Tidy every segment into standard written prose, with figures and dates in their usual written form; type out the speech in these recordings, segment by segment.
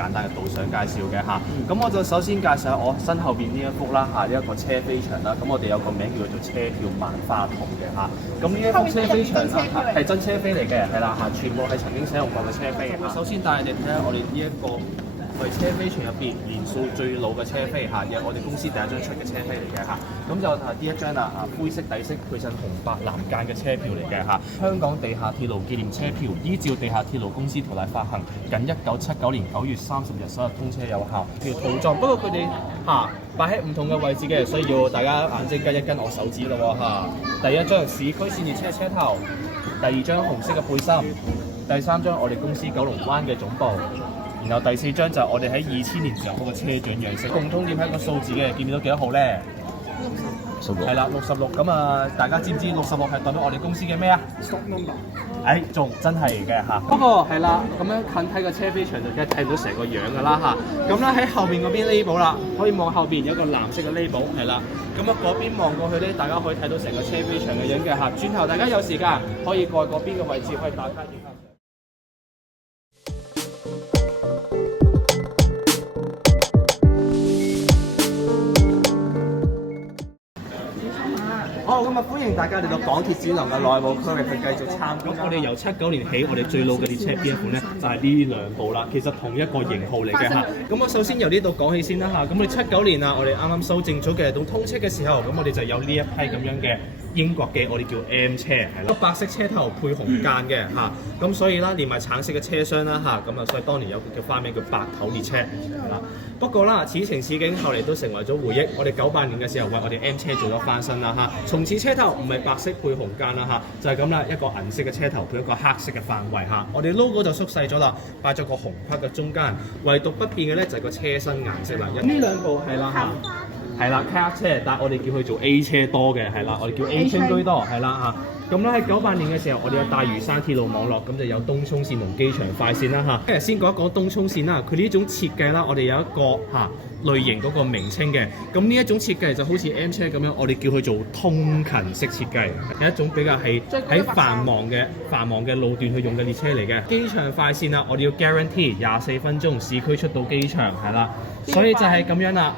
簡單嘅導賞介紹嘅嚇。咁我就首先介紹下我身後邊呢一幅啦嚇，呢一個車飛牆啦。咁我哋有個名叫做車票萬花筒嘅嚇。咁呢一幅車飛牆啦係真車飛嚟嘅，係啦嚇，全部係曾經使用過嘅車飛嘅。首先帶你哋睇下我哋呢一個係車飛牆入邊年數最老嘅車飛嚇，有我哋公司第一張出嘅車飛嚟嘅嚇。咁就係呢一張啦嚇，灰色底色配上紅白藍間嘅車票嚟嘅嚇。香港地下鐵路紀念車票依照地下鐵路公司條例發行，僅1979年9月30日首日通車有效。條圖狀不過佢哋嚇擺喺唔同嘅位置嘅，所以要大家眼睛跟一跟我手指咯喎嚇。第一張市區線列車車頭，第二張紅色嘅背心，第三張我哋公司九龍灣嘅總部。然後第四張就係我哋喺2000年時候嗰個車長樣式，共通點係一個數字嘅，見唔見到幾多號咧？66。係啦，66。咁啊，大家知唔知66係代表我哋公司嘅咩啊 ？Stock number。仲真係嘅嚇。不過係啦，咁樣近睇個車飛牆就梗係睇唔到成個樣㗎啦嚇。咁咧喺後邊嗰邊 label 啦，可以望後邊有個藍色嘅 label 係啦。咁啊嗰邊望過去咧，大家可以睇到成個車飛牆嘅樣嘅嚇。轉頭大家有時間可以過去嗰邊嘅位置可以打卡影下。好，咁啊歡迎大家嚟到港鐵展覽嘅內部區域去繼續參觀。我哋由79年起，我哋最老嘅列車邊一款咧，就係呢兩部啦。其實同一個型號嚟嘅嚇。咁我首先由呢度講起先啦嚇。咁我哋79年啊，我哋啱啱修正咗嘅，到通車嘅時候，咁我哋就有呢一批咁樣嘅英國嘅我哋叫 M 車，係啦，白色車頭配紅間嘅嚇。咁所以啦，連埋橙色嘅車廂啦嚇。咁啊，所以當年有個叫花名叫白頭列車係啦。不過啦，此情此景後嚟都成為咗回憶。我哋98年嘅時候為我哋 M 車做咗翻新啦嚇。從此車頭唔係白色配紅間啦嚇，就係咁啦，一個銀色嘅車頭配一個黑色嘅範圍嚇。我哋 logo 就縮細咗啦，擺咗個紅框嘅中間。唯獨不變嘅咧就係個車身顏色啦。呢兩部係啦嚇，係啦卡車，但係我哋叫佢做 A 車多嘅係啦，我哋叫 A 車居多係啦嚇。咁咧喺98年嘅時候，我哋有大嶼山鐵路網絡，咁就有東涌線同機場快線啦嚇。先講一講東涌線啦，佢呢種設計啦，我哋有一個類型嗰個名稱嘅。咁呢一種設計就好似 M 車咁樣，我哋叫佢做通勤式設計，係一種比較係喺繁忙嘅路段去用嘅列車嚟嘅。機場快線啦，我哋要 guarantee 24分鐘市區出到機場係啦，所以就係咁樣啦。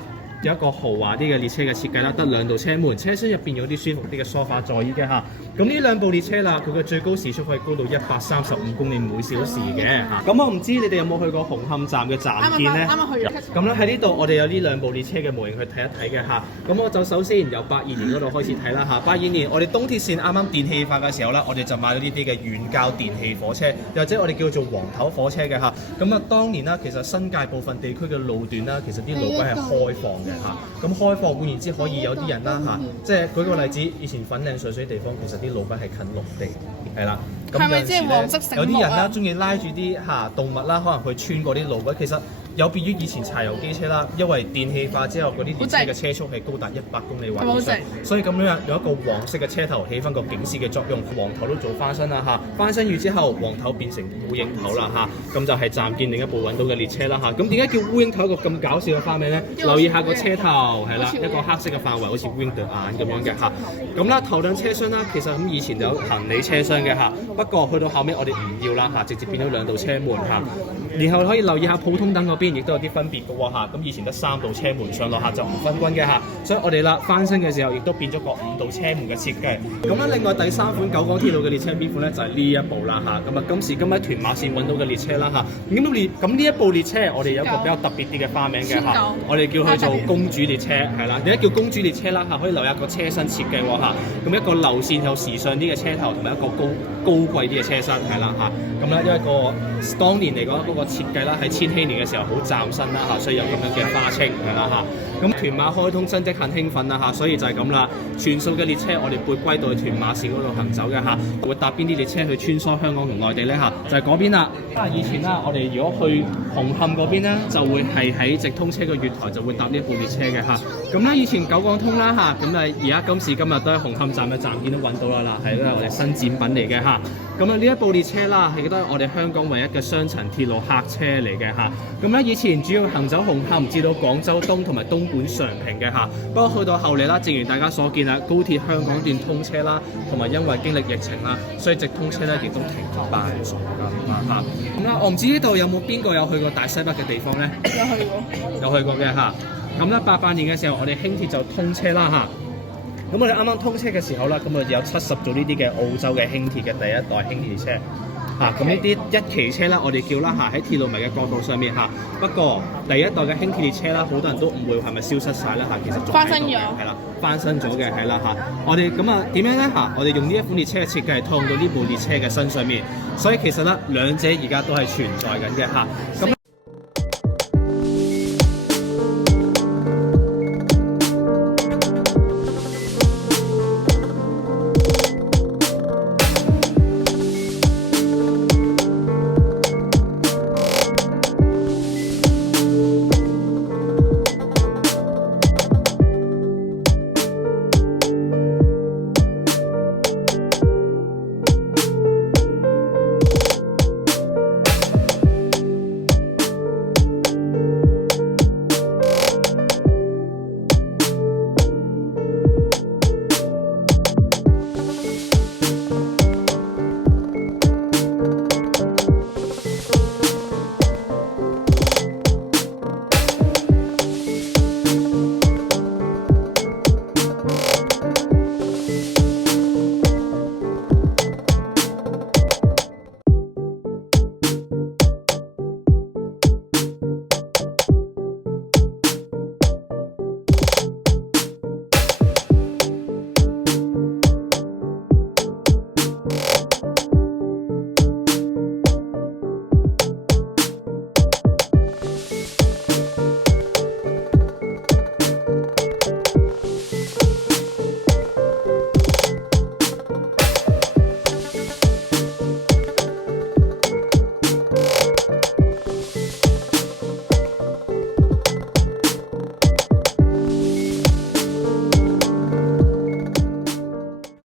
有一個豪華啲嘅列車嘅設計啦，得兩道車門，車廂入邊有啲舒服啲嘅梳化座椅嘅嚇。咁呢兩部列車啦，佢嘅最高時速可以高到135公里每小時嘅嚇。咁我唔知你哋有冇去過紅磡站嘅站見咧？啱去咗。咁咧喺呢度我哋有呢兩部列車嘅模型去睇一睇嘅嚇。咁我就首先由82年嗰度開始睇啦嚇。82年我哋東鐵線啱啱電氣化嘅時候啦，我哋就買咗呢啲嘅軟膠電氣火車，又或者我哋叫做黃頭火車嘅嚇。咁啊當年啦，其實新界部分地區嘅路段啦，其實啲路軌係開放嘅。咁開放換言之可以有啲人啦嚇，即係舉個例子，以前粉嶺上水地方其實啲路軌係近陸地，係啦。咁有陣時咧，有啲人啦中意拉住啲動物啦，可能去穿過啲路軌，其實有別於以前柴油機車啦，因為電氣化之後嗰啲列車嘅車速係高達100公里或以上，所以咁樣有一個黃色嘅車頭起翻個警示嘅作用，黃頭都做翻身啦嚇，翻身完之後黃頭變成烏蠅頭啦嚇，咁就係暫見另一部揾到嘅列車啦嚇。咁點解叫烏蠅頭一個咁搞笑嘅花名咧？留意下個車頭係啦，一個黑色嘅範圍，好似烏蠅對眼咁樣嘅嚇。咁啦，頭兩車廂啦，其實咁以前有行李車廂嘅嚇，不過去到後尾我哋唔要啦嚇，直接變咗兩道車門嚇。然後可以留意下普通等嗰邊，亦都有啲分別嘅喎嚇。咁以前得3道車門，上落客就唔分均嘅嚇。所以我哋啦翻新嘅時候，亦都變咗個5道車門嘅設計。咁咧，另外第3款九廣鐵路嘅列車邊款咧，就係呢一部啦嚇。咁啊，今時今日屯馬線揾到嘅列車啦嚇。咁呢一部列車，我哋有一個比較特別啲嘅花名嘅嚇，我哋叫佢做公主列車係啦。點解叫公主列車啦嚇？可以留意一個車身設計喎嚇。咁一個流線有時尚啲嘅車頭，同埋一個高貴啲嘅車身係啦嚇。咁咧，因為當年嚟講嗰個設計啦，喺千禧年嘅時候好嶄新啦嚇，所以有咁樣嘅花稱係啦嚇。咁屯馬開通真的很興奮啦嚇，所以就係咁啦。全數嘅列車我哋會歸到去屯馬線嗰度行走嘅嚇。會搭邊啲列車去穿梭香港同內地咧嚇？就係嗰邊啦。以前啦，我哋如果去紅磡嗰邊咧，就會係喺直通車嘅月台就會搭呢一部列車嘅嚇。咁咧以前九廣通啦嚇，咁啊而家今時今日都喺紅磡站嘅站見都揾到啦，係都係我哋新展品嚟嘅嚇。咁啊呢一部列車啦，係都係我哋香港唯一嘅雙層鐵路客車嚟嘅嚇。咁咧以前主要行走紅磡至到廣州東同埋東本常平嘅嚇。不過去到後嚟啦，正如大家所見啦，高鐵香港段通車啦，同埋因為經歷疫情啦，所以直通車咧亦都停辦咗㗎嚇。咁啦，我唔知呢度有冇邊個有去過大西北嘅地方咧？有去過，有去過嘅嚇。咁咧88年嘅時候，我哋輕鐵就通車啦嚇。咁我哋啱啱通車嘅時候啦，咁我哋有70組呢啲嘅澳洲嘅輕鐵嘅第一代輕鐵車。咁呢啲一期車啦，我哋叫啦喺鐵路迷嘅角度上面嚇。不過第一代嘅輕鐵列車啦，好多人都誤會係咪消失晒啦其實仲喺度嘅，係啦，翻新咗嘅係啦我哋咁啊點樣咧我哋用呢一款列車嘅設計係套用到呢部列車嘅身上面，所以其實咧兩者而家都係存在緊嘅咁。